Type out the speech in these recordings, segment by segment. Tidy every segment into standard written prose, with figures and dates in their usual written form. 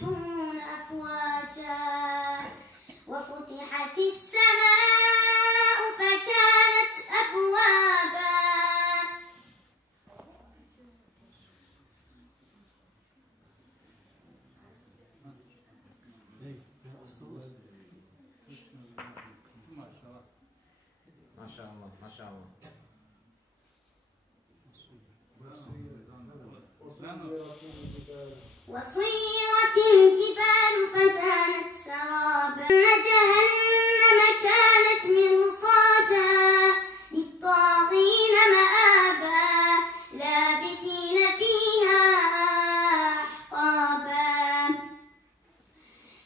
يأتون أفواجا وفتحت السماء فكانت أبوابا ما شاء الله ما شاء الله. وسيرت الجبال فكانت سرابا إن جهنم كانت مرصادا للطاغين مآبا لابثين فيها أحقابا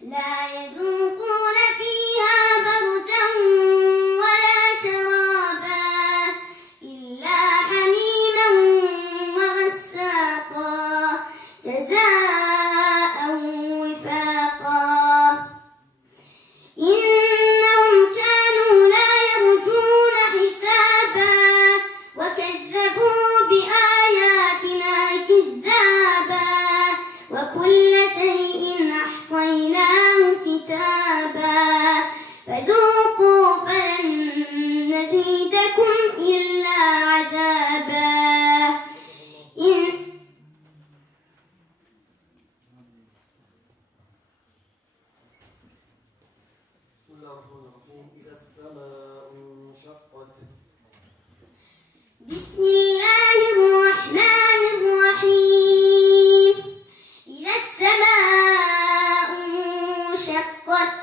لا يذوقون فيها بردا ولا شرابا إلا حميما وغساقا جزاء وفاقا إنهم كانوا لا يرجون حسابا وكذبوا بآياتنا كذابا وكل شيء أحصيناه كتابا فذوقوا فلن نزيدكم إلا عذابا بسم الله الرحمن الرحيم إذا السماء انشقت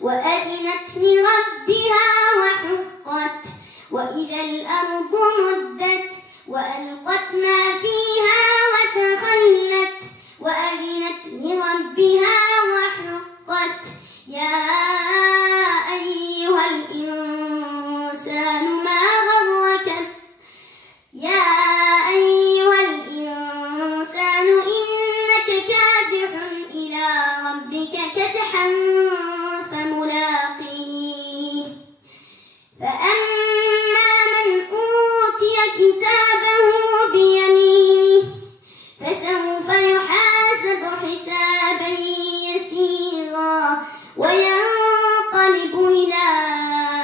وأذنت لربها وحقت وإذا الأرض مدت وألقت ما فيها وتخلت وأذنت لربها وحقت يا أيها الإنسان ما غرك إنك كادح إلى ربك كدحا فملاقيه فأما من أوتي كتابه بيمينه فسوف يحاسب حسابا يسيرا وينقلب إلى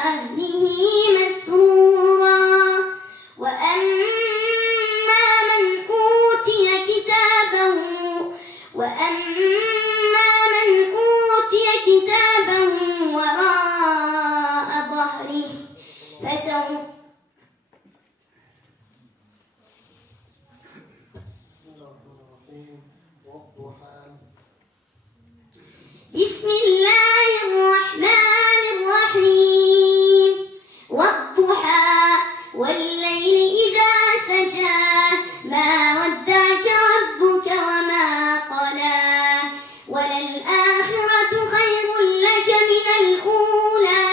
أهله مسرورا وأما من أوتي كتابه وراء ظهره فسوف بسم الله الرحمن الرحيم والضحى والليل إذا سجى ما ودعك ربك وما قلى وللآخرة خير لك من الأولى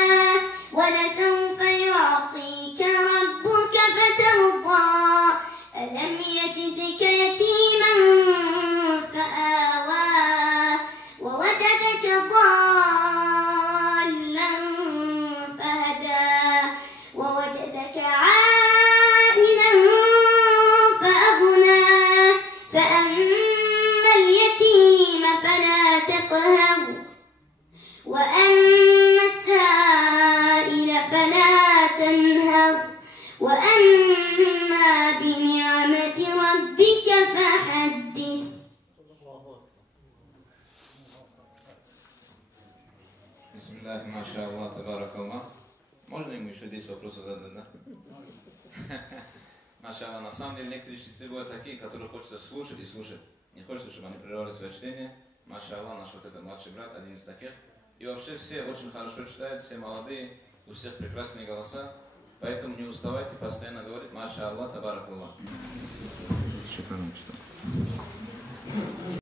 ولسوف يعطيك ربك فترضى ألم يجدك يتيما فآوى ووجدك ضالا فهدى ووجدك عائلا فأغنى فأما اليتيم فلا تقهر وأما السائل فلا تنهر وأما بنعمة ربك فحدث. Bismillah, maša Allah, tabarakallah. Možda imamo еще 10 вопросов задать, да? Маша Аллах, на самом деле некоторые чтецы бывают такие, которые хочется слушать и слушать. Не хочется, чтобы они прерывали свое чтение. Маша Аллах, наш вот этот младший брат, один из таких. И вообще все очень хорошо читают, все молодые, у всех прекрасные голоса. Поэтому не уставайте, постоянно говорить Маша Аллах, табаракаллах.